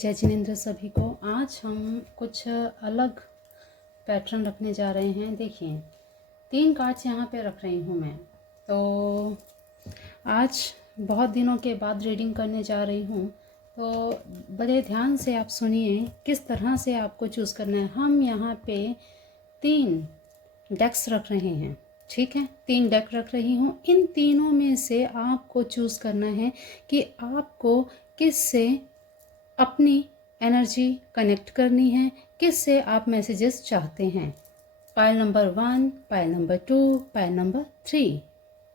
जय जिनेंद्र सभी को। आज हम कुछ अलग पैटर्न रखने जा रहे हैं। देखिए 3 कार्ड्स यहाँ पे रख रही हूँ मैं। तो आज बहुत दिनों के बाद रीडिंग करने जा रही हूँ, तो बड़े ध्यान से आप सुनिए किस तरह से आपको चूज़ करना है। हम यहाँ पे 3 डेक्स रख रहे हैं, ठीक है। 3 डेक रख रही हूँ। इन तीनों में से आपको चूज़ करना है कि आपको किस से अपनी एनर्जी कनेक्ट करनी है, किस से आप मैसेजेस चाहते हैं। Pile number 1, pile number 2, pile number 3,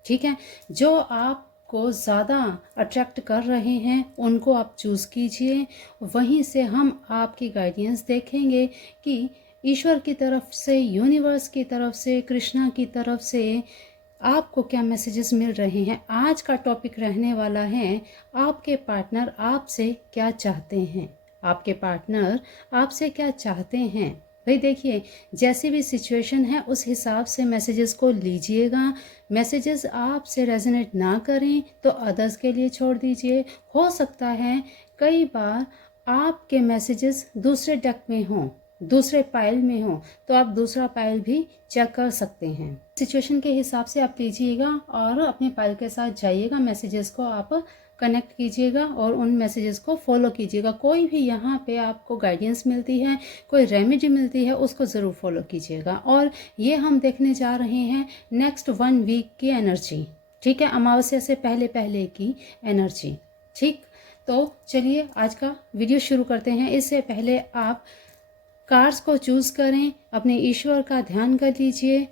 ठीक है। जो आपको ज़्यादा अट्रैक्ट कर रहे हैं उनको आप चूज़ कीजिए। वहीं से हम आपकी गाइडेंस देखेंगे कि ईश्वर की तरफ से, यूनिवर्स की तरफ से, कृष्णा की तरफ से आपको क्या मैसेजेस मिल रहे हैं। आज का टॉपिक रहने वाला है आपके पार्टनर आपसे क्या चाहते हैं। आपके पार्टनर आपसे क्या चाहते हैं। भाई देखिए, जैसी भी सिचुएशन है उस हिसाब से मैसेजेस को लीजिएगा। मैसेजेस आपसे रेजोनेट ना करें तो अदर्स के लिए छोड़ दीजिए। हो सकता है कई बार आपके मैसेजेस दूसरे डेक में हों, दूसरे पाइल में हो, तो आप दूसरा पाइल भी चेक कर सकते हैं। सिचुएशन के हिसाब से आप लीजिएगा और अपने पाइल के साथ जाइएगा। मैसेजेस को आप कनेक्ट कीजिएगा और उन मैसेजेस को फॉलो कीजिएगा। कोई भी यहाँ पे आपको गाइडेंस मिलती है, कोई रेमेडी मिलती है, उसको ज़रूर फॉलो कीजिएगा। और ये हम देखने जा रहे हैं नेक्स्ट 1 वीक की एनर्जी, ठीक है। अमावस्या से पहले पहले की एनर्जी, ठीक। तो चलिए आज का वीडियो शुरू करते हैं। इससे पहले आप कार्ड्स को चूज़ करें, अपने ईश्वर का ध्यान कर लीजिए।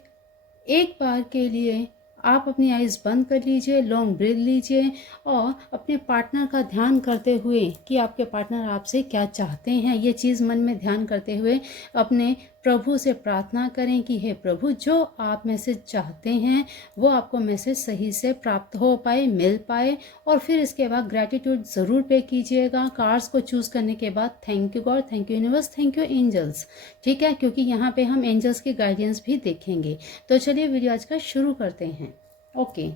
एक बार के लिए आप अपनी आइज़ बंद कर लीजिए, लॉन्ग ब्रीथ लीजिए और अपने पार्टनर का ध्यान करते हुए कि आपके पार्टनर आपसे क्या चाहते हैं, ये चीज़ मन में ध्यान करते हुए अपने प्रभु से प्रार्थना करें कि हे प्रभु, जो आप मैसेज चाहते हैं वो आपको मैसेज सही से प्राप्त हो पाए, मिल पाए। और फिर इसके बाद ग्रैटिट्यूड ज़रूर पे कीजिएगा। कार्ड्स को चूज़ करने के बाद thank you God, thank you universe, thank you angels, ठीक है, क्योंकि यहाँ पे हम एंजल्स की गाइडेंस भी देखेंगे। तो चलिए वीडियो आज का शुरू करते हैं। ओके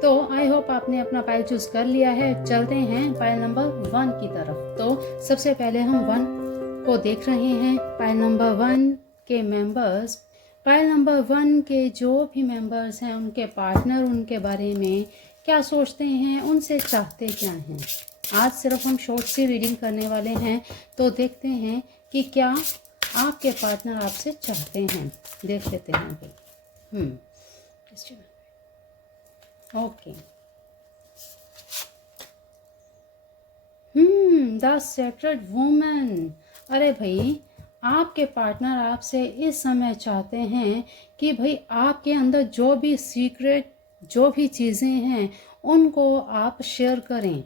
तो आई होप आपने अपना पाइल चूज कर लिया है। चलते हैं पाइल नंबर 1 की तरफ। तो सबसे पहले हम 1 को देख रहे हैं। पाइल नंबर 1 के मेंबर्स, पाइल नंबर 1 के जो भी मेंबर्स हैं उनके पार्टनर उनके बारे में क्या सोचते हैं, उनसे चाहते क्या हैं। आज सिर्फ हम शॉर्ट सी रीडिंग करने वाले हैं, तो देखते हैं कि क्या आपके पार्टनर आपसे चाहते हैं। देख लेते हैं अभी। Okay, the sacred woman. अरे भाई, आपके पार्टनर आपसे इस समय चाहते हैं कि भाई आपके अंदर जो भी सीक्रेट, जो भी चीज़ें हैं उनको आप शेयर करें,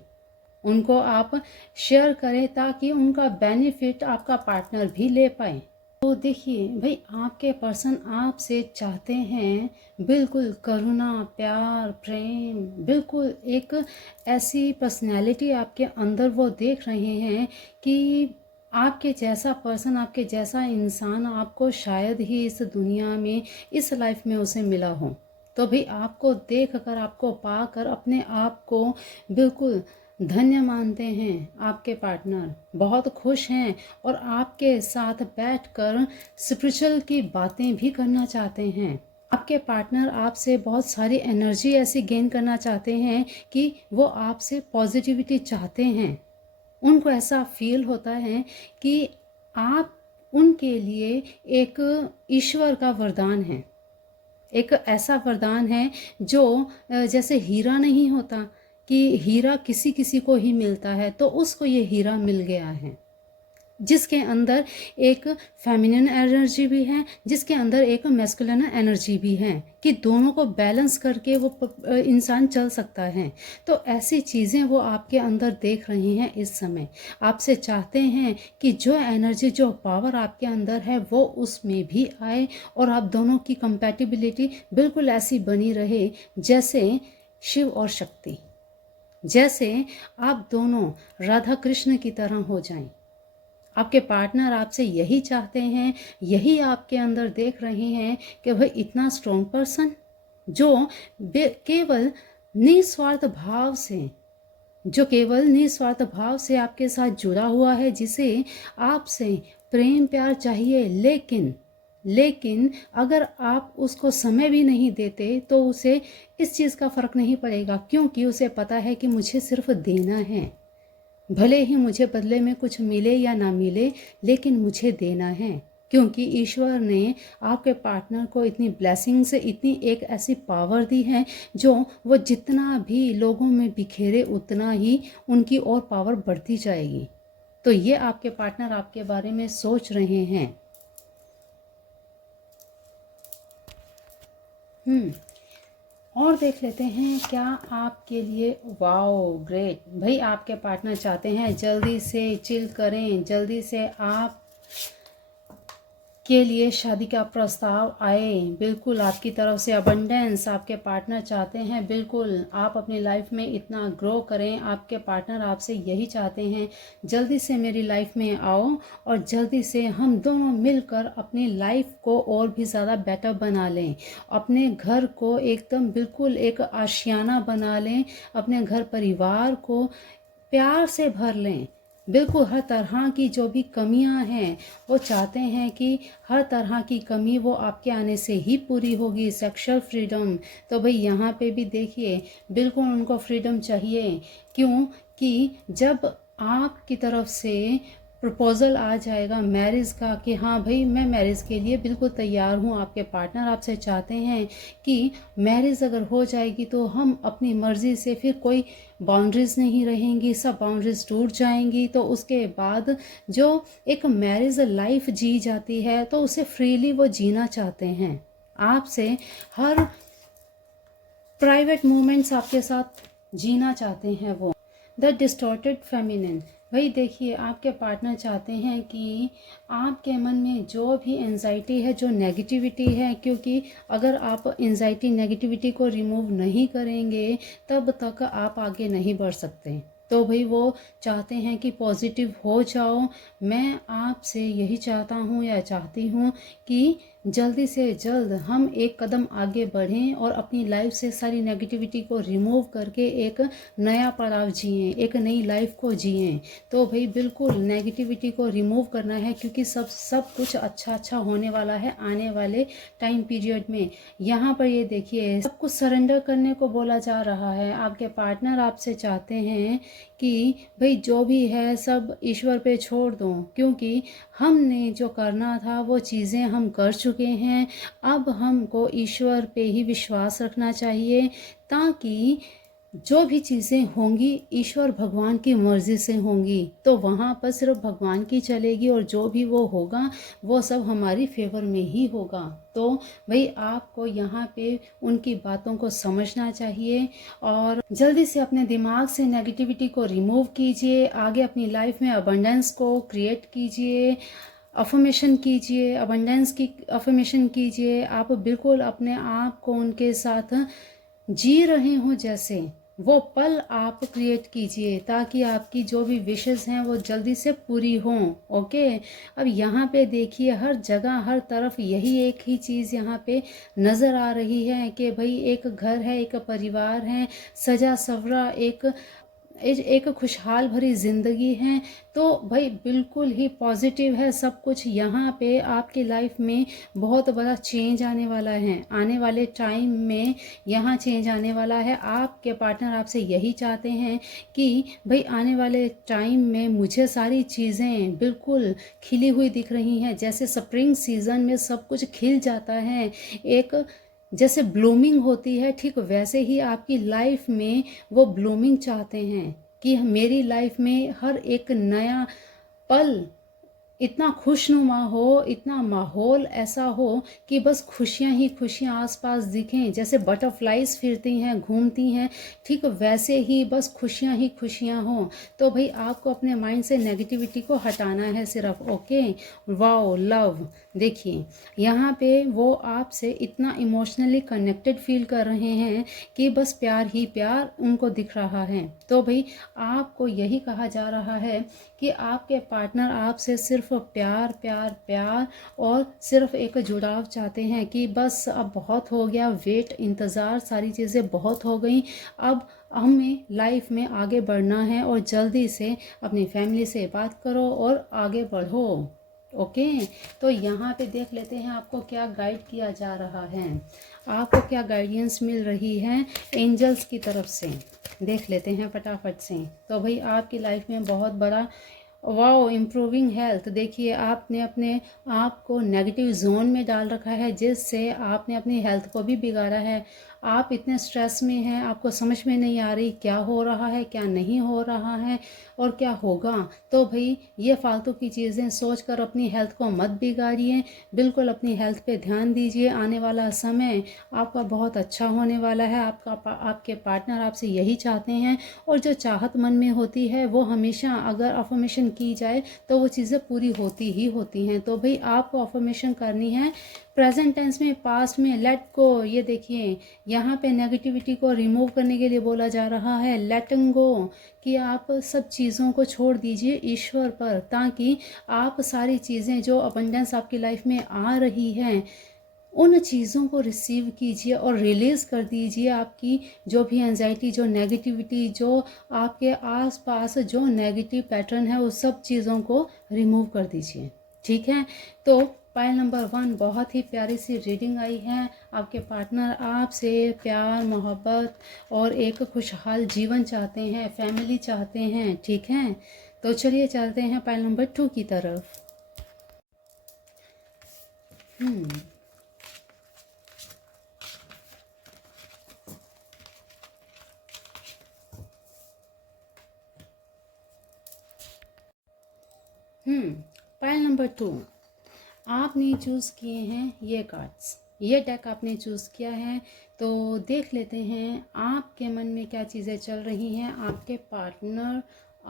उनको आप शेयर करें ताकि उनका बेनिफिट आपका पार्टनर भी ले पाए। तो देखिए भाई, आपके पर्सन आपसे चाहते हैं बिल्कुल करुणा, प्यार, प्रेम, बिल्कुल एक ऐसी पर्सनैलिटी आपके अंदर वो देख रहे हैं कि आपके जैसा पर्सन, आपके जैसा इंसान आपको शायद ही इस दुनिया में, इस लाइफ में उसे मिला हो। तो भाई आपको देख कर, आपको पाकर अपने आप को बिल्कुल धन्य मानते हैं। आपके पार्टनर बहुत खुश हैं और आपके साथ बैठकर स्पिरिचुअल की बातें भी करना चाहते हैं। आपके पार्टनर आपसे बहुत सारी एनर्जी ऐसी गेन करना चाहते हैं कि वो आपसे पॉजिटिविटी चाहते हैं। उनको ऐसा फील होता है कि आप उनके लिए एक ईश्वर का वरदान है, एक ऐसा वरदान है जो जैसे हीरा नहीं होता कि हीरा किसी किसी को ही मिलता है, तो उसको ये हीरा मिल गया है, जिसके अंदर एक फेमिनिन एनर्जी भी है, जिसके अंदर एक मैस्कुलिन एनर्जी भी है, कि दोनों को बैलेंस करके वो इंसान चल सकता है। तो ऐसी चीज़ें वो आपके अंदर देख रही हैं इस समय। आपसे चाहते हैं कि जो एनर्जी, जो पावर आपके अंदर है वो उसमें भी आए और आप दोनों की कंपैटिबिलिटी बिल्कुल ऐसी बनी रहे जैसे शिव और शक्ति, जैसे आप दोनों राधा कृष्ण की तरह हो जाएं। आपके पार्टनर आपसे यही चाहते हैं, यही आपके अंदर देख रहे हैं कि भाई इतना स्ट्रॉन्ग पर्सन जो केवल निस्वार्थ भाव से, जो केवल निस्वार्थ भाव से आपके साथ जुड़ा हुआ है, जिसे आपसे प्रेम प्यार चाहिए, लेकिन अगर आप उसको समय भी नहीं देते तो उसे इस चीज़ का फ़र्क नहीं पड़ेगा, क्योंकि उसे पता है कि मुझे सिर्फ देना है। भले ही मुझे बदले में कुछ मिले या ना मिले, लेकिन मुझे देना है, क्योंकि ईश्वर ने आपके पार्टनर को इतनी ब्लेसिंग से, इतनी एक ऐसी पावर दी है जो वो जितना भी लोगों में बिखेरे उतना ही उनकी और पावर बढ़ती जाएगी। तो ये आपके पार्टनर आपके बारे में सोच रहे हैं। और देख लेते हैं क्या आपके लिए। वाओ ग्रेट, भाई आपके पार्टनर चाहते हैं जल्दी से चिल करें, जल्दी से आप के लिए शादी का प्रस्ताव आए। बिल्कुल आपकी तरफ से अबंडेंस आपके पार्टनर चाहते हैं। बिल्कुल आप अपनी लाइफ में इतना ग्रो करें, आपके पार्टनर आपसे यही चाहते हैं, जल्दी से मेरी लाइफ में आओ और जल्दी से हम दोनों मिलकर अपनी लाइफ को और भी ज़्यादा बेटर बना लें, अपने घर को एकदम बिल्कुल एक आशियाना बना लें, अपने घर परिवार को प्यार से भर लें। बिल्कुल हर तरह की जो भी कमियां हैं वो चाहते हैं कि हर तरह की कमी वो आपके आने से ही पूरी होगी। सेक्सुअल फ्रीडम, तो भाई यहाँ पे भी देखिए बिल्कुल उनको फ्रीडम चाहिए, क्यों कि जब आपकी तरफ से प्रपोज़ल आ जाएगा मैरिज का कि हाँ भाई मैं मैरिज के लिए बिल्कुल तैयार हूँ, आपके पार्टनर आपसे चाहते हैं कि मैरिज अगर हो जाएगी तो हम अपनी मर्ज़ी से, फिर कोई बाउंड्रीज नहीं रहेंगी, सब बाउंड्रीज टूट जाएंगी। तो उसके बाद जो एक मैरिज लाइफ जी जाती है तो उसे फ्रीली वो जीना चाहते हैं। आपसे हर प्राइवेट मोमेंट्स आपके साथ जीना चाहते हैं वो। द डिस्टॉर्टेड फेमिनिन, भाई देखिए आपके पार्टनर चाहते हैं कि आपके मन में जो भी एंजाइटी है, जो नेगेटिविटी है, क्योंकि अगर आप एंजाइटी नेगेटिविटी को रिमूव नहीं करेंगे तब तक आप आगे नहीं बढ़ सकते। तो भाई वो चाहते हैं कि पॉजिटिव हो जाओ। मैं आपसे यही चाहता हूँ या चाहती हूँ कि जल्दी से जल्द हम एक कदम आगे बढ़ें और अपनी लाइफ से सारी नेगेटिविटी को रिमूव करके एक नया पड़ाव जिएं, एक नई लाइफ को जिएं। तो भाई बिल्कुल नेगेटिविटी को रिमूव करना है, क्योंकि सब कुछ अच्छा होने वाला है आने वाले टाइम पीरियड में। यहाँ पर ये देखिए सब कुछ सरेंडर करने को बोला जा रहा है। आपके पार्टनर आपसे चाहते हैं कि भाई जो भी है सब ईश्वर पे छोड़ दो, क्योंकि हमने जो करना था वो चीज़ें हम कर चुके हैं। अब हमको ईश्वर पे ही विश्वास रखना चाहिए, ताकि जो भी चीज़ें होंगी ईश्वर भगवान की मर्ज़ी से होंगी, तो वहाँ पर सिर्फ भगवान की चलेगी और जो भी वो होगा वो सब हमारी फेवर में ही होगा। तो भाई आपको यहाँ पे उनकी बातों को समझना चाहिए और जल्दी से अपने दिमाग से नेगेटिविटी को रिमूव कीजिए, आगे अपनी लाइफ में अबंडेंस को क्रिएट कीजिए, अफर्मेशन कीजिए, अबंडेंस की अफर्मेशन कीजिए। आप बिल्कुल अपने आप को उनके साथ जी रहे हो जैसे वो पल आप क्रिएट कीजिए, ताकि आपकी जो भी विशेस हैं वो जल्दी से पूरी हों। ओके, अब यहाँ पे देखिए हर जगह हर तरफ यही एक ही चीज़ यहाँ पे नज़र आ रही है कि भाई एक घर है, एक परिवार है, सजा सवरा एक खुशहाल भरी ज़िंदगी है। तो भाई बिल्कुल ही पॉजिटिव है सब कुछ। यहाँ पे आपकी लाइफ में बहुत बड़ा चेंज आने वाला है, आने वाले टाइम में यहाँ चेंज आने वाला है। आपके पार्टनर आपसे यही चाहते हैं कि भाई आने वाले टाइम में मुझे सारी चीज़ें बिल्कुल खिली हुई दिख रही हैं, जैसे स्प्रिंग सीजन में सब कुछ खिल जाता है, एक जैसे ब्लूमिंग होती है, ठीक वैसे ही आपकी लाइफ में वो ब्लूमिंग चाहते हैं कि मेरी लाइफ में हर एक नया पल इतना खुशनुमा हो, इतना माहौल ऐसा हो कि बस खुशियाँ ही खुशियाँ आसपास दिखें, जैसे बटरफ्लाइज फिरती हैं, घूमती हैं, ठीक वैसे ही बस खुशियाँ ही खुशियाँ हों। तो भाई आपको अपने माइंड से नेगेटिविटी को हटाना है सिर्फ। Okay, wow, love. देखिए यहाँ पे वो आपसे इतना इमोशनली कनेक्टेड फील कर रहे हैं कि बस प्यार ही प्यार उनको दिख रहा है। तो भाई आपको यही कहा जा रहा है कि आपके पार्टनर आपसे सिर्फ प्यार प्यार प्यार और सिर्फ एक जुड़ाव चाहते हैं कि बस अब बहुत हो गया, वेट, इंतज़ार, सारी चीज़ें बहुत हो गई, अब हमें लाइफ में आगे बढ़ना है और जल्दी से अपनी फैमिली से बात करो और आगे बढ़ो। ओके, तो यहाँ पे देख लेते हैं आपको क्या गाइड किया जा रहा है, आपको क्या गाइडेंस मिल रही है एंजल्स की तरफ से। देख लेते हैं फटाफट से। तो भाई आपकी लाइफ में बहुत बड़ा, वाओ, इम्प्रूविंग हेल्थ। देखिए आपने अपने आप को नेगेटिव जोन में डाल रखा है, जिससे आपने अपनी हेल्थ को भी बिगाड़ा है। आप इतने स्ट्रेस में हैं, आपको समझ में नहीं आ रही क्या हो रहा है, क्या नहीं हो रहा है और क्या होगा। तो भाई ये फालतू की चीज़ें सोचकर अपनी हेल्थ को मत बिगाड़िए, बिल्कुल अपनी हेल्थ पे ध्यान दीजिए। आने वाला समय आपका बहुत अच्छा होने वाला है। आपके पार्टनर आपसे यही चाहते हैं, और जो चाहत मन में होती है वो हमेशा अगर अफर्मेशन की जाए तो वो चीज़ें पूरी होती ही होती हैं। तो भाई आपको अफर्मेशन करनी है प्रेजेंट टेंस में, पास्ट में, लेट गो। ये देखिए यहाँ पे नेगेटिविटी को रिमूव करने के लिए बोला जा रहा है, लेटिंग गो, कि आप सब चीज़ों को छोड़ दीजिए ईश्वर पर, ताकि आप सारी चीज़ें जो अबंडेंस आपकी लाइफ में आ रही हैं उन चीज़ों को रिसीव कीजिए और रिलीज़ कर दीजिए। आपकी जो भी एंजाइटी, जो नेगेटिविटी, जो आपके आसपास जो नेगेटिव पैटर्न है, उस सब चीज़ों को रिमूव कर दीजिए। ठीक है, तो पाइल नंबर 1 बहुत ही प्यारी सी रीडिंग आई है। आपके पार्टनर आपसे प्यार, मोहब्बत और एक खुशहाल जीवन चाहते हैं, फैमिली चाहते हैं। ठीक है, तो चलिए चलते हैं पाइल नंबर 2 की तरफ। पाइल नंबर 2 आपने चूज़ किए हैं ये कार्ड्स, ये डेक आपने चूज़ किया है। तो देख लेते हैं आपके मन में क्या चीज़ें चल रही हैं, आपके पार्टनर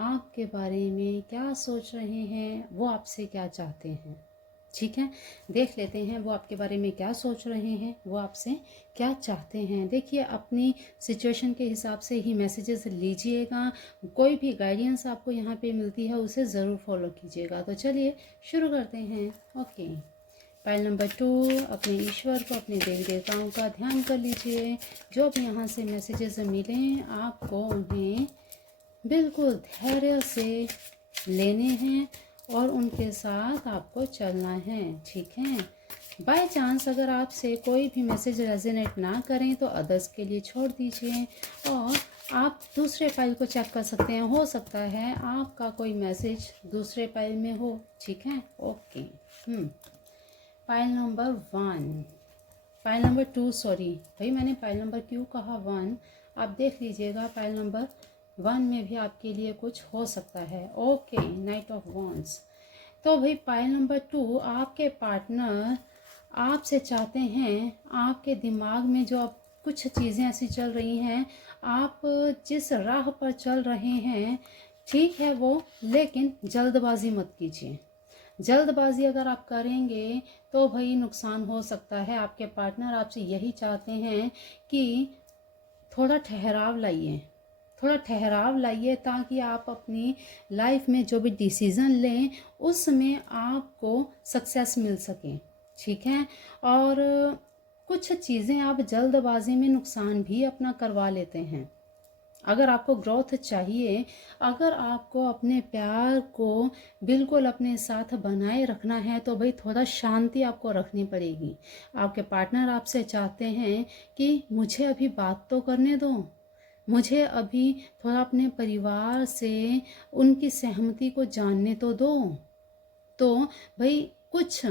आपके बारे में क्या सोच रहे हैं, वो आपसे क्या चाहते हैं। ठीक है, देख लेते हैं वो आपके बारे में क्या सोच रहे हैं, वो आपसे क्या चाहते हैं। देखिए अपनी सिचुएशन के हिसाब से ही मैसेजेस लीजिएगा, कोई भी गाइडेंस आपको यहाँ पे मिलती है उसे ज़रूर फॉलो कीजिएगा। तो चलिए शुरू करते हैं। ओके, पाइल नंबर 2, अपने ईश्वर को, अपने देवी देवताओं का ध्यान कर लीजिए। जो भी यहाँ से मैसेजेस मिलें आपको उन्हें बिल्कुल धैर्य से लेने हैं और उनके साथ आपको चलना है। ठीक है, बाय चांस अगर आपसे कोई भी मैसेज रेजोनेट ना करें तो अदर्स के लिए छोड़ दीजिए और आप दूसरे फाइल को चेक कर सकते हैं। हो सकता है आपका कोई मैसेज दूसरे फाइल में हो। ठीक है, okay. File number 1, file number 2, sorry भाई मैंने फाइल नंबर क्यों कहा 1, आप देख लीजिएगा फाइल नंबर 1 में भी आपके लिए कुछ हो सकता है। Okay, night of wands. तो भाई फाइल नंबर 2, आपके पार्टनर आपसे चाहते हैं, आपके दिमाग में जो अब कुछ चीज़ें ऐसी चल रही हैं, आप जिस राह पर चल रहे हैं ठीक है वो, लेकिन जल्दबाजी मत कीजिए। जल्दबाजी अगर आप करेंगे तो भाई नुकसान हो सकता है। आपके पार्टनर आपसे यही चाहते हैं कि थोड़ा ठहराव लाइए, थोड़ा ठहराव लाइए, ताकि आप अपनी लाइफ में जो भी डिसीज़न लें उसमें आपको सक्सेस मिल सके। ठीक है, और कुछ चीज़ें आप जल्दबाजी में नुकसान भी अपना करवा लेते हैं। अगर आपको ग्रोथ चाहिए, अगर आपको अपने प्यार को बिल्कुल अपने साथ बनाए रखना है तो भाई थोड़ा शांति आपको रखनी पड़ेगी। आपके पार्टनर आपसे चाहते हैं कि मुझे अभी बात तो करने दो, मुझे अभी थोड़ा अपने परिवार से उनकी सहमति को जानने तो दो। तो भाई कुछ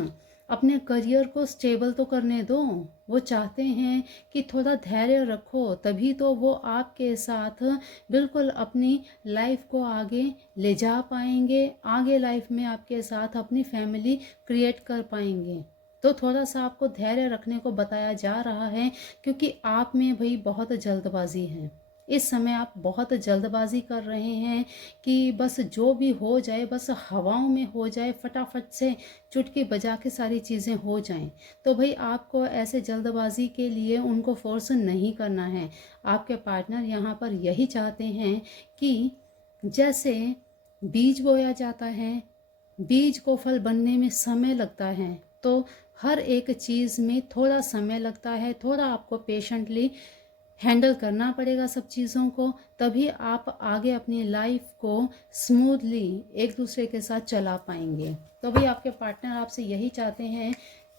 अपने करियर को स्टेबल तो करने दो। वो चाहते हैं कि थोड़ा धैर्य रखो, तभी तो वो आपके साथ बिल्कुल अपनी लाइफ को आगे ले जा पाएंगे, आगे लाइफ में आपके साथ अपनी फैमिली क्रिएट कर पाएंगे। तो थोड़ा सा आपको धैर्य रखने को बताया जा रहा है, क्योंकि आप में भाई बहुत जल्दबाजी है। इस समय आप बहुत जल्दबाजी कर रहे हैं कि बस जो भी हो जाए बस हवाओं में हो जाए, फटाफट से चुटकी बजा के सारी चीज़ें हो जाएं। तो भाई आपको ऐसे जल्दबाजी के लिए उनको फोर्स नहीं करना है। आपके पार्टनर यहाँ पर यही चाहते हैं कि जैसे बीज बोया जाता है, बीज को फल बनने में समय लगता है, तो हर एक चीज़ में थोड़ा समय लगता है, थोड़ा आपको पेशेंटली हैंडल करना पड़ेगा सब चीज़ों को, तभी आप आगे अपनी लाइफ को स्मूथली एक दूसरे के साथ चला पाएंगे। तो भाई आपके पार्टनर आपसे यही चाहते हैं,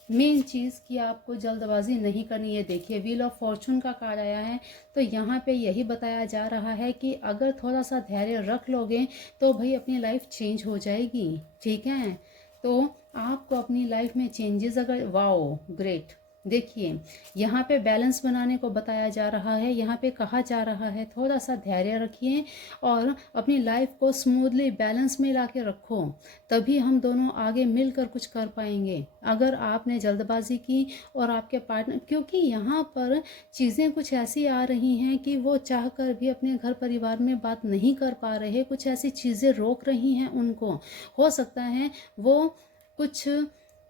मेन चीज़ कि आपको जल्दबाजी नहीं करनी है। देखिए व्हील ऑफ फॉर्चून का कार्ड आया है, तो यहाँ पे यही बताया जा रहा है कि अगर थोड़ा सा धैर्य रख लोगे तो भाई अपनी लाइफ चेंज हो जाएगी। ठीक है, तो आपको अपनी लाइफ में चेंजेस अगर, वाओ ग्रेट, देखिए यहाँ पे बैलेंस बनाने को बताया जा रहा है। यहाँ पे कहा जा रहा है थोड़ा सा धैर्य रखिए और अपनी लाइफ को स्मूथली बैलेंस में ला के रखो, तभी हम दोनों आगे मिलकर कुछ कर पाएंगे। अगर आपने जल्दबाजी की और आपके पार्टनर, क्योंकि यहाँ पर चीज़ें कुछ ऐसी आ रही हैं कि वो चाह कर भी अपने घर परिवार में बात नहीं कर पा रहे, कुछ ऐसी चीज़ें रोक रही हैं उनको। हो सकता है वो कुछ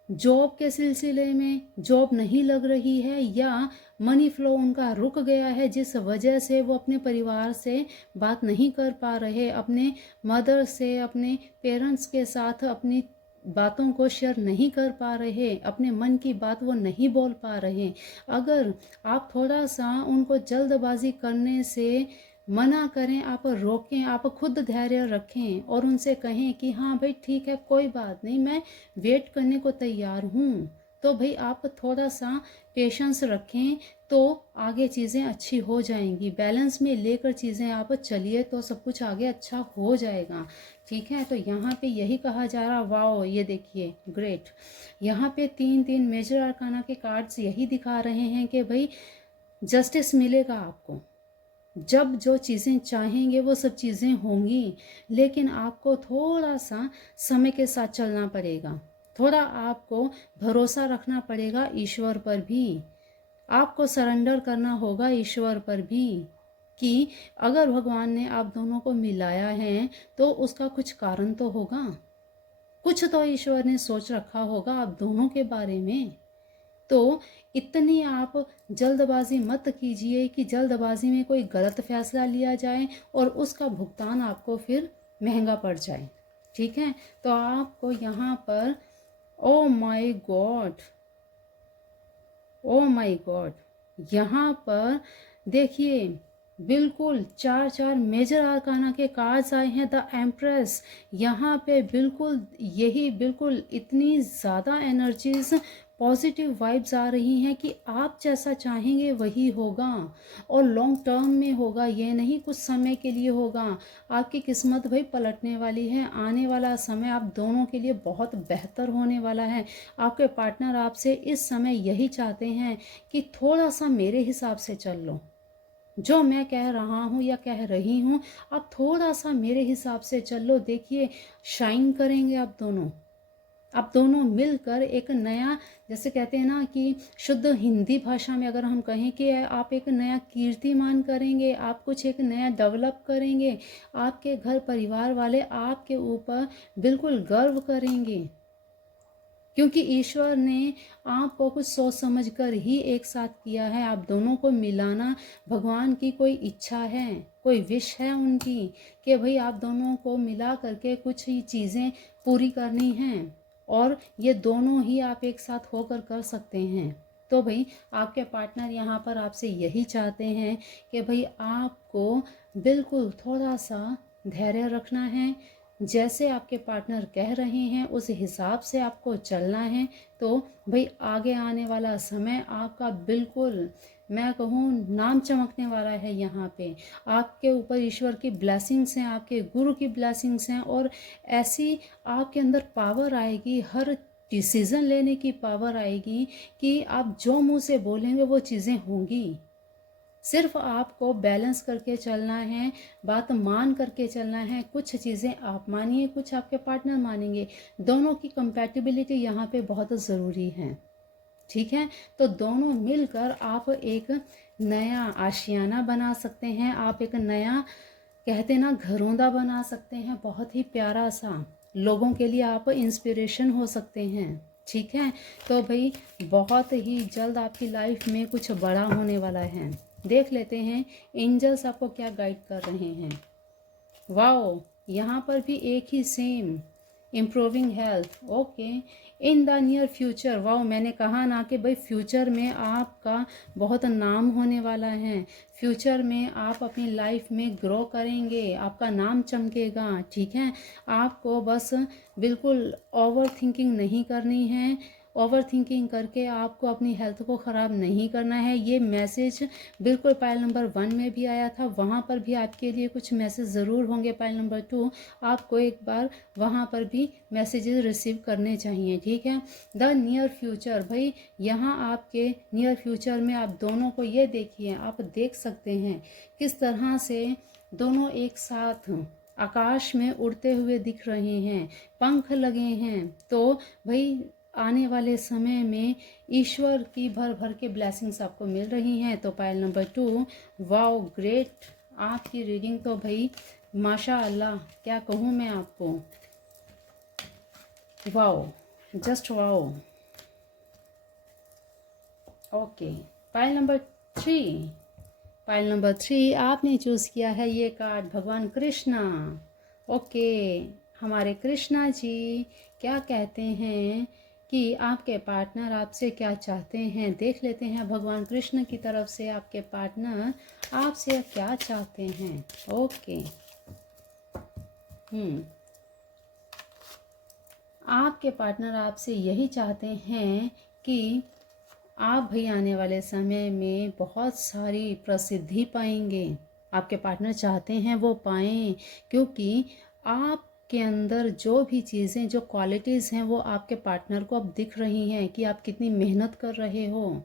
जॉब के सिलसिले में जॉब नहीं लग रही है, या मनी फ्लो उनका रुक गया है, जिस वजह से वो अपने परिवार से बात नहीं कर पा रहे, अपने मदर से, अपने पेरेंट्स के साथ अपनी बातों को शेयर नहीं कर पा रहे, अपने मन की बात वो नहीं बोल पा रहे। अगर आप थोड़ा सा उनको जल्दबाजी करने से मना करें, आप रोकें, आप खुद धैर्य रखें और उनसे कहें कि हाँ भाई ठीक है, कोई बात नहीं, मैं वेट करने को तैयार हूँ, तो भाई आप थोड़ा सा पेशेंस रखें तो आगे चीज़ें अच्छी हो जाएंगी। बैलेंस में लेकर चीज़ें आप चलिए तो सब कुछ आगे अच्छा हो जाएगा। ठीक है, तो यहाँ पे यही कहा जा रहा, वाओ ये देखिए ग्रेट। यहाँ पे 3 मेजर आर्काना के कार्ड्स यही दिखा रहे हैं कि भाई जस्टिस मिलेगा आपको। जब जो चीज़ें चाहेंगे वो सब चीज़ें होंगी, लेकिन आपको थोड़ा सा समय के साथ चलना पड़ेगा, थोड़ा आपको भरोसा रखना पड़ेगा ईश्वर पर भी, आपको सरेंडर करना होगा ईश्वर पर भी, कि अगर भगवान ने आप दोनों को मिलाया है तो उसका कुछ कारण तो होगा, कुछ तो ईश्वर ने सोच रखा होगा आप दोनों के बारे में। तो इतनी आप जल्दबाजी मत कीजिए कि जल्दबाजी में कोई गलत फैसला लिया जाए और उसका भुगतान आपको फिर महंगा पड़ जाए। ठीक है, तो आपको यहाँ पर oh my God, oh my God, यहाँ पर देखिए बिल्कुल 4 मेजर आर्काना के कार्ड्स आए हैं। द एम्प्रेस, यहाँ पे बिल्कुल यही, बिल्कुल इतनी ज़्यादा एनर्जीज, पॉजिटिव वाइब्स आ रही हैं कि आप जैसा चाहेंगे वही होगा और लॉन्ग टर्म में होगा, ये नहीं कुछ समय के लिए होगा। आपकी किस्मत भाई पलटने वाली है, आने वाला समय आप दोनों के लिए बहुत बेहतर होने वाला है। आपके पार्टनर आपसे इस समय यही चाहते हैं कि थोड़ा सा मेरे हिसाब से चल लो, जो मैं कह रहा हूँ या कह रही हूँ आप थोड़ा सा मेरे हिसाब से चल लो। देखिए शाइन करेंगे आप दोनों मिलकर एक नया, जैसे कहते हैं ना कि शुद्ध हिंदी भाषा में अगर हम कहें कि आप एक नया कीर्तिमान करेंगे, आप कुछ एक नया डेवलप करेंगे, आपके घर परिवार वाले आपके ऊपर बिल्कुल गर्व करेंगे, क्योंकि ईश्वर ने आपको कुछ सोच समझ कर ही एक साथ किया है। आप दोनों को मिलाना भगवान की कोई इच्छा है, कोई विश है उनकी कि भाई आप दोनों को मिला करके कुछ ही चीज़ें पूरी करनी हैं, और ये दोनों ही आप एक साथ होकर कर सकते हैं। तो भाई आपके पार्टनर यहाँ पर आपसे यही चाहते हैं कि भाई आपको बिल्कुल थोड़ा सा धैर्य रखना है, जैसे आपके पार्टनर कह रहे हैं उस हिसाब से आपको चलना है। तो भाई आगे आने वाला समय आपका बिल्कुल, मैं कहूँ नाम चमकने वाला है। यहाँ पे आपके ऊपर ईश्वर की ब्लेसिंग्स हैं, आपके गुरु की ब्लेसिंग्स हैं, और ऐसी आपके अंदर पावर आएगी, हर डिसीज़न लेने की पावर आएगी कि आप जो मुंह से बोलेंगे वो चीज़ें होंगी। सिर्फ आपको बैलेंस करके चलना है, बात मान करके चलना है। कुछ चीज़ें आप मानिए, कुछ आपके पार्टनर मानेंगे। दोनों की कंपैटिबिलिटी यहाँ पे बहुत ज़रूरी है, ठीक है। तो दोनों मिलकर आप एक नया आशियाना बना सकते हैं, आप एक नया कहते ना घरौंदा बना सकते हैं, बहुत ही प्यारा सा। लोगों के लिए आप इंस्पिरेशन हो सकते हैं, ठीक है। तो भाई बहुत ही जल्द आपकी लाइफ में कुछ बड़ा होने वाला है। देख लेते हैं एंजल्स आपको क्या गाइड कर रहे हैं। वाओ, यहाँ पर भी एक ही same improving health, okay. In the near future, wow, मैंने कहा ना कि भाई फ्यूचर में आपका बहुत नाम होने वाला है। फ्यूचर में आप अपनी लाइफ में ग्रो करेंगे, आपका नाम चमकेगा, ठीक है। आपको बस बिल्कुल ओवर थिंकिंग नहीं करनी है। ओवर थिंकिंग करके आपको अपनी हेल्थ को ख़राब नहीं करना है। ये मैसेज बिल्कुल पाइल नंबर 1 में भी आया था, वहाँ पर भी आपके लिए कुछ मैसेज ज़रूर होंगे। पाइल नंबर 2 आपको एक बार वहाँ पर भी मैसेजेस रिसीव करने चाहिए, ठीक है। द नियर फ्यूचर, भाई यहाँ आपके नियर फ्यूचर में आप दोनों को ये देखिए, आप देख सकते हैं किस तरह से दोनों एक साथ आकाश में उड़ते हुए दिख रहे हैं, पंख लगे हैं। तो भाई आने वाले समय में ईश्वर की भर भर के ब्लेसिंग्स आपको मिल रही हैं। तो पाइल नंबर 2, वाओ ग्रेट, आपकी रीडिंग तो भाई माशा अल्लाह, क्या कहूँ मैं आपको, wow, just wow. Okay, pile number 3, pile number 3 आपने चूज़ किया है ये कार्ड, भगवान कृष्णा। ओके, हमारे कृष्णा जी क्या कहते हैं कि आपके पार्टनर आपसे क्या चाहते हैं। देख लेते हैं भगवान कृष्ण की तरफ से आपके पार्टनर आपसे क्या चाहते हैं। ओके, आपके पार्टनर आपसे यही चाहते हैं कि आप भी आने वाले समय में बहुत सारी प्रसिद्धि पाएंगे। आपके पार्टनर चाहते हैं वो पाएं, क्योंकि आप के अंदर जो भी चीज़ें, जो क्वालिटीज़ हैं वो आपके पार्टनर को अब दिख रही हैं कि आप कितनी मेहनत कर रहे हो।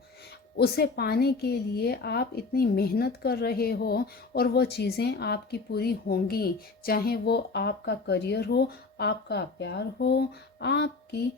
उसे पाने के लिए आप इतनी मेहनत कर रहे हो और वो चीज़ें आपकी पूरी होंगी, चाहे वो आपका करियर हो, आपका प्यार हो, आपकी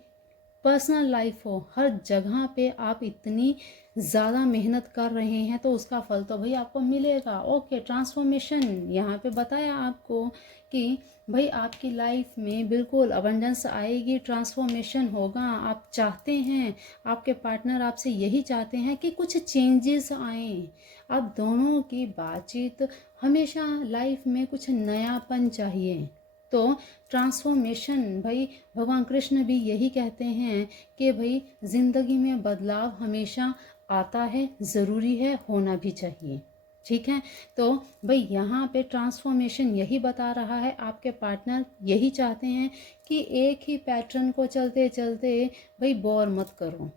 पर्सनल लाइफ हो। हर जगह पे आप इतनी ज़्यादा मेहनत कर रहे हैं तो उसका फल तो भाई आपको मिलेगा। ओके, ट्रांसफॉर्मेशन यहाँ पे बताया आपको कि भाई आपकी लाइफ में बिल्कुल अबंडेंस आएगी, ट्रांसफॉर्मेशन होगा। आप चाहते हैं, आपके पार्टनर आपसे यही चाहते हैं कि कुछ चेंजेस आएँ। आप दोनों की बातचीत, हमेशा लाइफ में कुछ नयापन चाहिए। तो ट्रांसफॉर्मेशन, भाई भगवान कृष्ण भी यही कहते हैं कि भाई ज़िंदगी में बदलाव हमेशा आता है, ज़रूरी है, होना भी चाहिए, ठीक है। तो भाई यहाँ पे ट्रांसफॉर्मेशन यही बता रहा है, आपके पार्टनर यही चाहते हैं कि एक ही पैटर्न को चलते चलते भाई बोर मत करो,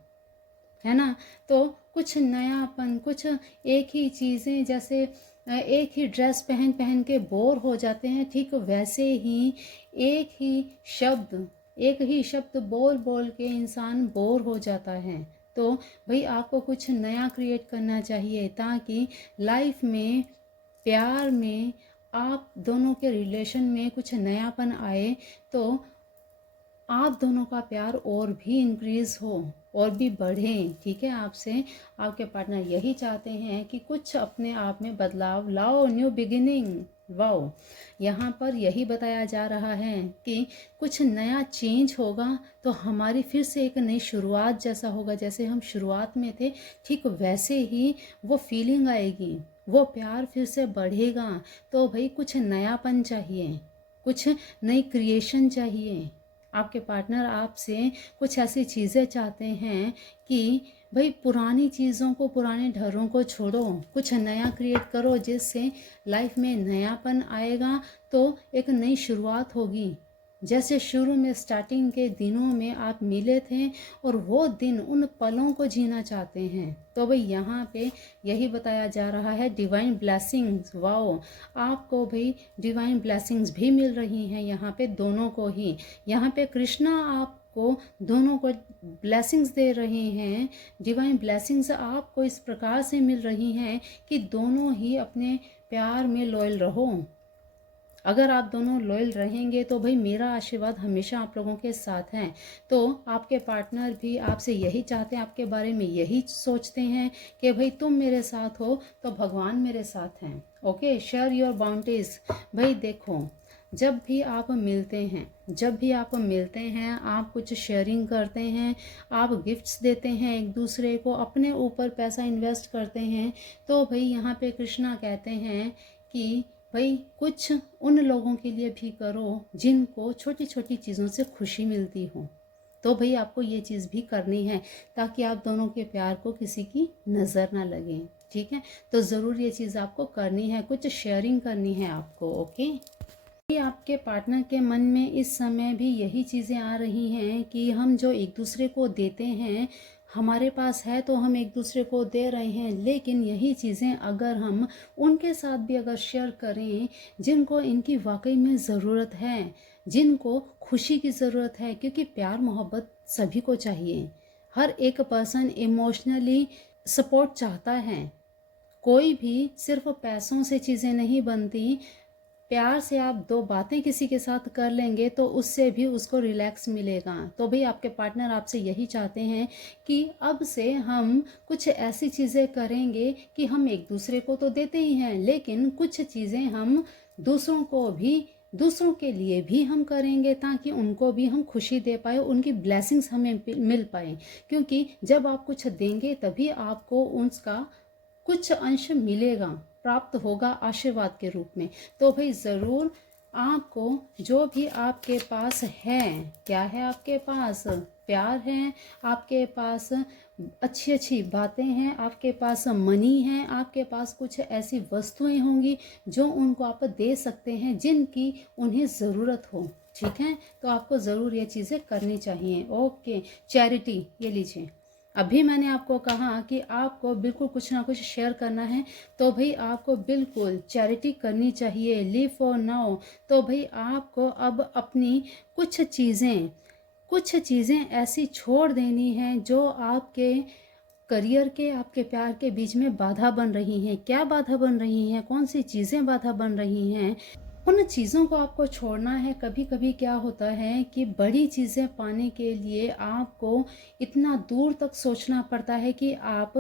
है ना। तो कुछ नयापन, कुछ एक ही चीज़ें, जैसे एक ही ड्रेस पहन पहन के बोर हो जाते हैं, ठीक वैसे ही एक ही शब्द बोल बोल के इंसान बोर हो जाता है। तो भाई आपको कुछ नया क्रिएट करना चाहिए ताकि लाइफ में, प्यार में, आप दोनों के रिलेशन में कुछ नयापन आए, तो आप दोनों का प्यार और भी इंक्रीज़ हो और भी बढ़े, ठीक है। आपसे आपके पार्टनर यही चाहते हैं कि कुछ अपने आप में बदलाव लाओ, न्यू बिगिनिंग। वाओ, यहाँ पर यही बताया जा रहा है कि कुछ नया चेंज होगा तो हमारी फिर से एक नई शुरुआत जैसा होगा। जैसे हम शुरुआत में थे, ठीक वैसे ही वो फीलिंग आएगी, वो प्यार फिर से बढ़ेगा। तो भाई कुछ नयापन चाहिए, कुछ नई क्रिएशन चाहिए। आपके पार्टनर आपसे कुछ ऐसी चीज़ें चाहते हैं कि भाई पुरानी चीज़ों को, पुराने ढर्रों को छोड़ो, कुछ नया क्रिएट करो, जिससे लाइफ में नयापन आएगा तो एक नई शुरुआत होगी। जैसे शुरू में स्टार्टिंग के दिनों में आप मिले थे और वो दिन, उन पलों को जीना चाहते हैं। तो भाई यहाँ पे यही बताया जा रहा है, डिवाइन ब्लेसिंग्स। वाओ, आपको भाई डिवाइन ब्लेसिंग्स भी मिल रही हैं यहाँ पे, दोनों को ही। यहाँ पे कृष्णा आप आपको दोनों को ब्लेसिंग्स दे रहे हैं। डिवाइन ब्लेसिंग्स आपको इस प्रकार से मिल रही हैं कि दोनों ही अपने प्यार में लॉयल रहो। अगर आप दोनों लॉयल रहेंगे तो भाई मेरा आशीर्वाद हमेशा आप लोगों के साथ है। तो आपके पार्टनर भी आपसे यही चाहते हैं, आपके बारे में यही सोचते हैं कि भाई तुम मेरे साथ हो तो भगवान मेरे साथ हैं। Okay, share your boundaries. भाई देखो, जब भी आप मिलते हैं आप कुछ शेयरिंग करते हैं, आप गिफ्ट्स देते हैं एक दूसरे को, अपने ऊपर पैसा इन्वेस्ट करते हैं, तो भाई यहाँ पे कृष्णा कहते हैं कि भाई कुछ उन लोगों के लिए भी करो जिनको छोटी छोटी चीज़ों से खुशी मिलती हो। तो भाई आपको ये चीज़ भी करनी है ताकि आप दोनों के प्यार को किसी की नज़र ना लगे। ठीक है, तो ज़रूर ये चीज़ आपको करनी है, कुछ शेयरिंग करनी है आपको। ओके, आपके पार्टनर के मन में इस समय भी यही चीज़ें आ रही हैं कि हम जो एक दूसरे को देते हैं, हमारे पास है तो हम एक दूसरे को दे रहे हैं, लेकिन यही चीज़ें अगर हम उनके साथ भी अगर शेयर करें जिनको इनकी वाकई में ज़रूरत है, जिनको खुशी की ज़रूरत है, क्योंकि प्यार मोहब्बत सभी को चाहिए। हर एक पर्सन इमोशनली सपोर्ट चाहता है। कोई भी सिर्फ पैसों से चीज़ें नहीं बनती। प्यार से आप दो बातें किसी के साथ कर लेंगे तो उससे भी उसको रिलैक्स मिलेगा। तो भाई आपके पार्टनर आपसे यही चाहते हैं कि अब से हम कुछ ऐसी चीज़ें करेंगे कि हम एक दूसरे को तो देते ही हैं, लेकिन कुछ चीज़ें हम दूसरों के लिए भी हम करेंगे ताकि उनको भी हम खुशी दे पाए, उनकी ब्लेसिंग्स हमें मिल पाए। क्योंकि जब आप कुछ देंगे तभी आपको उसका कुछ अंश मिलेगा, प्राप्त होगा आशीर्वाद के रूप में। तो भाई ज़रूर आपको जो भी आपके पास है, क्या है आपके पास, प्यार है, आपके पास अच्छी अच्छी बातें हैं, आपके पास मनी है, आपके पास कुछ ऐसी वस्तुएं होंगी जो उनको आप दे सकते हैं जिनकी उन्हें ज़रूरत हो। ठीक है, तो आपको ज़रूर ये चीज़ें करनी चाहिए। ओके, चैरिटी ये लीजिए। अभी मैंने आपको कहा कि आपको बिल्कुल कुछ ना कुछ शेयर करना है, तो भाई आपको बिल्कुल चैरिटी करनी चाहिए। Live for now. तो भाई आपको अब अपनी कुछ चीज़ें ऐसी छोड़ देनी हैं जो आपके करियर के, आपके प्यार के बीच में बाधा बन रही हैं। क्या बाधा बन रही हैं, कौन सी चीज़ें बाधा बन रही हैं, उन चीज़ों को आपको छोड़ना है। कभी कभी क्या होता है कि बड़ी चीज़ें पाने के लिए आपको इतना दूर तक सोचना पड़ता है कि आप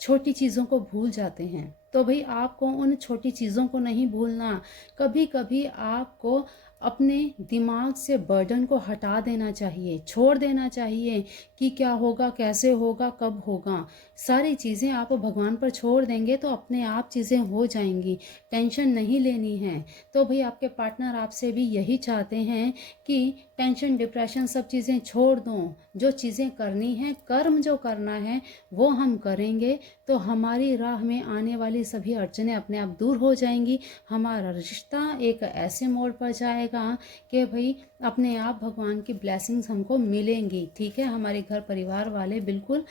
छोटी चीज़ों को भूल जाते हैं। तो भाई आपको उन छोटी चीज़ों को नहीं भूलना। कभी कभी आपको अपने दिमाग से बर्डन को हटा देना चाहिए, छोड़ देना चाहिए कि क्या होगा, कैसे होगा, कब होगा। सारी चीज़ें आप भगवान पर छोड़ देंगे तो अपने आप चीज़ें हो जाएंगी। टेंशन नहीं लेनी है। तो भाई आपके पार्टनर आपसे भी यही चाहते हैं कि टेंशन, डिप्रेशन सब चीज़ें छोड़ दो। जो चीज़ें करनी है, कर्म जो करना है वो हम करेंगे तो हमारी राह में आने वाली सभी अड़चनें अपने आप दूर हो जाएंगी। हमारा रिश्ता एक ऐसे मोड़ पर जाएगा कि भाई अपने आप भगवान की ब्लेसिंग्स हमको मिलेंगी। ठीक है, हमारे घर परिवार वाले बिल्कुल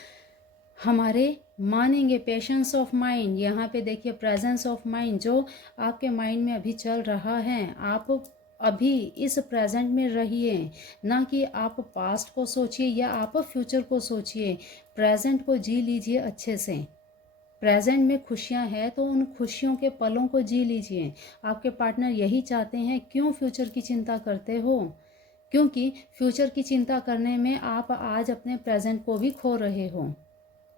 हमारे मानेंगे। पेशेंस ऑफ माइंड, यहाँ पे देखिए प्रेजेंस ऑफ माइंड जो आपके माइंड में अभी चल रहा है, आप अभी इस प्रेजेंट में रहिए, ना कि आप पास्ट को सोचिए या आप फ्यूचर को सोचिए। प्रेजेंट को जी लीजिए अच्छे से। प्रेजेंट में खुशियां हैं तो उन खुशियों के पलों को जी लीजिए। आपके पार्टनर यही चाहते हैं। क्यों फ्यूचर की चिंता करते हो? क्योंकि फ्यूचर की चिंता करने में आप आज अपने प्रेजेंट को भी खो रहे हो।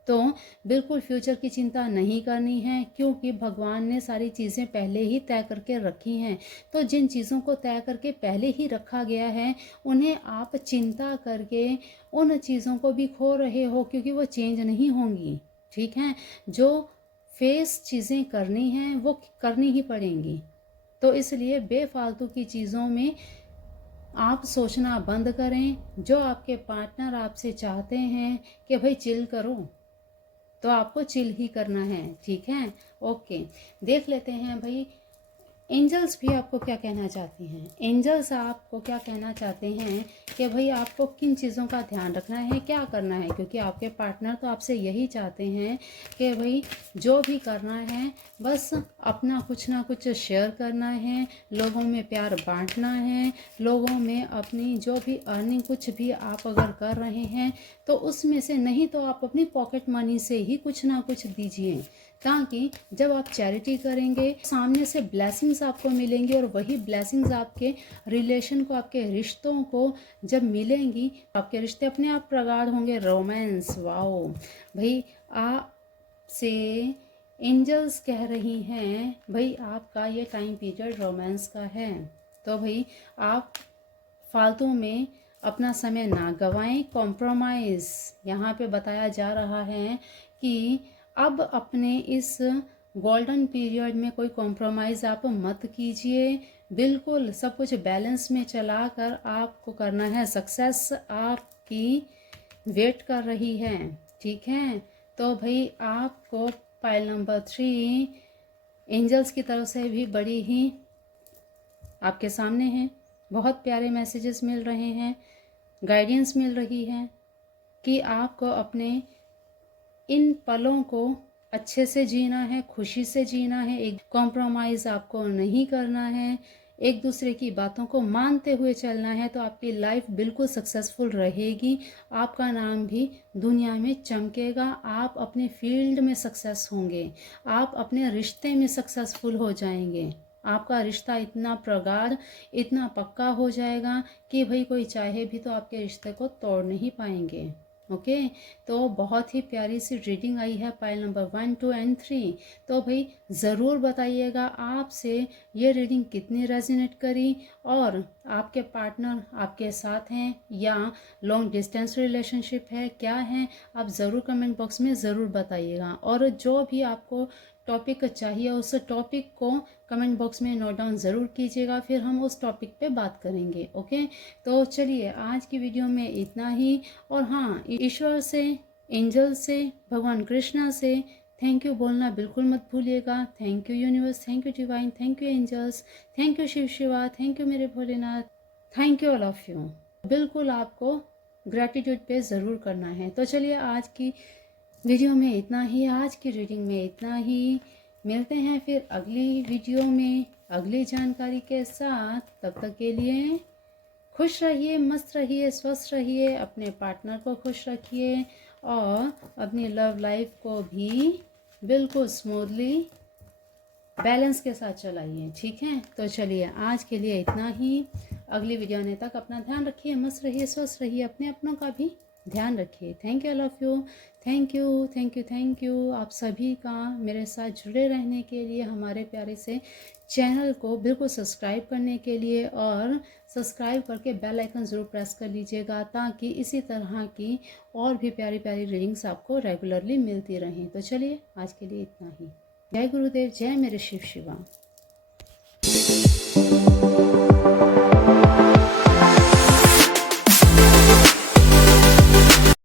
तो बिल्कुल फ्यूचर की चिंता नहीं करनी है, क्योंकि भगवान ने सारी चीज़ें पहले ही तय करके रखी हैं। तो जिन चीज़ों को तय करके पहले ही रखा गया है उन्हें आप चिंता करके उन चीज़ों को भी खो रहे हो, क्योंकि वो चेंज नहीं होंगी। ठीक है, जो फेस चीज़ें करनी हैं वो करनी ही पड़ेंगी। तो इसलिए बेफालतू की चीज़ों में आप सोचना बंद करें। जो आपके पार्टनर आपसे चाहते हैं कि भाई चिल करो, तो आपको चिल ही करना है। ठीक है, ओके, देख लेते हैं भाई एंजल्स भी आपको क्या कहना चाहती हैं? एंजल्स आपको क्या कहना चाहते हैं कि भाई आपको किन चीज़ों का ध्यान रखना है, क्या करना है, क्योंकि आपके पार्टनर तो आपसे यही चाहते हैं कि भाई जो भी करना है बस अपना कुछ ना कुछ शेयर करना है, लोगों में प्यार बांटना है, लोगों में अपनी जो भी अर्निंग कुछ भी आप अगर कर रहे हैं तो उसमें से नहीं तो आप अपनी पॉकेट मनी से ही कुछ ना कुछ दीजिए, ताकि जब आप चैरिटी करेंगे सामने से ब्लेसिंग्स आपको मिलेंगी और वही ब्लेसिंग्स आपके रिलेशन को, आपके रिश्तों को जब मिलेंगी आपके रिश्ते अपने आप प्रगाढ़ होंगे। रोमांस, वाओ भाई, आपसे एंजल्स कह रही हैं भाई आपका ये टाइम पीरियड रोमांस का है, तो भाई आप फालतू में अपना समय ना गवाएं। कॉम्प्रोमाइज़ यहाँ पे बताया जा रहा है कि अब अपने इस गोल्डन पीरियड में कोई कॉम्प्रोमाइज़ आप मत कीजिए, बिल्कुल सब कुछ बैलेंस में चला कर आपको करना है। सक्सेस आपकी वेट कर रही है, ठीक है। तो भाई आपको पाइल नंबर 3 एंजल्स की तरफ से भी बड़ी ही आपके सामने है, बहुत प्यारे मैसेजेस मिल रहे हैं, गाइडेंस मिल रही है कि आपको अपने इन पलों को अच्छे से जीना है, खुशी से जीना है, एक कॉम्प्रोमाइज़ आपको नहीं करना है, एक दूसरे की बातों को मानते हुए चलना है, तो आपकी लाइफ बिल्कुल सक्सेसफुल रहेगी। आपका नाम भी दुनिया में चमकेगा, आप अपने फील्ड में सक्सेस होंगे, आप अपने रिश्ते में सक्सेसफुल हो जाएंगे, आपका रिश्ता इतना प्रगाढ़, इतना पक्का हो जाएगा कि भाई कोई चाहे भी तो आपके रिश्ते को तोड़ नहीं पाएंगे। ओके तो बहुत ही प्यारी सी रीडिंग आई है पाइल नंबर 1, 2 एंड 3। तो भाई ज़रूर बताइएगा आपसे ये रीडिंग कितनी रेजोनेट करी, और आपके पार्टनर आपके साथ हैं या लॉन्ग डिस्टेंस रिलेशनशिप है, क्या है, आप ज़रूर कमेंट बॉक्स में ज़रूर बताइएगा। और जो भी आपको टॉपिक चाहिए उस टॉपिक को कमेंट बॉक्स में नोट डाउन ज़रूर कीजिएगा, फिर हम उस टॉपिक पे बात करेंगे। ओके तो चलिए आज की वीडियो में इतना ही। और हाँ, ईश्वर से, एंजल से, भगवान कृष्णा से थैंक यू बोलना बिल्कुल मत भूलिएगा। Thank you universe, thank you divine, thank you angels, thank you Shiv Shiva, thank you मेरे Bholenath, thank you all of you. बिल्कुल आपको ग्रैटिट्यूड पे ज़रूर करना है। तो चलिए आज की वीडियो में इतना ही, आज की रीडिंग में इतना ही। मिलते हैं फिर अगली वीडियो में अगली जानकारी के साथ। तब तक के लिए खुश रहिए, मस्त रहिए, स्वस्थ रहिए, अपने पार्टनर को खुश रखिए और अपनी लव लाइफ को भी बिल्कुल स्मूथली बैलेंस के साथ चलाइए, ठीक है। तो चलिए आज के लिए इतना ही। अगली वीडियो आने तक अपना ध्यान रखिए, मस्त रहिए, स्वस्थ रहिए, अपने अपनों का भी ध्यान रखिए। Thank you all of you, thank you thank you thank you आप सभी का मेरे साथ जुड़े रहने के लिए, हमारे प्यारे से चैनल को बिल्कुल सब्सक्राइब करने के लिए, और सब्सक्राइब करके बेल आइकन ज़रूर प्रेस कर लीजिएगा ताकि इसी तरह की और भी प्यारी प्यारी रीडिंग्स आपको रेगुलरली मिलती रहें। तो चलिए आज के लिए इतना ही। जय गुरुदेव, जय मेरे शिव शिवा।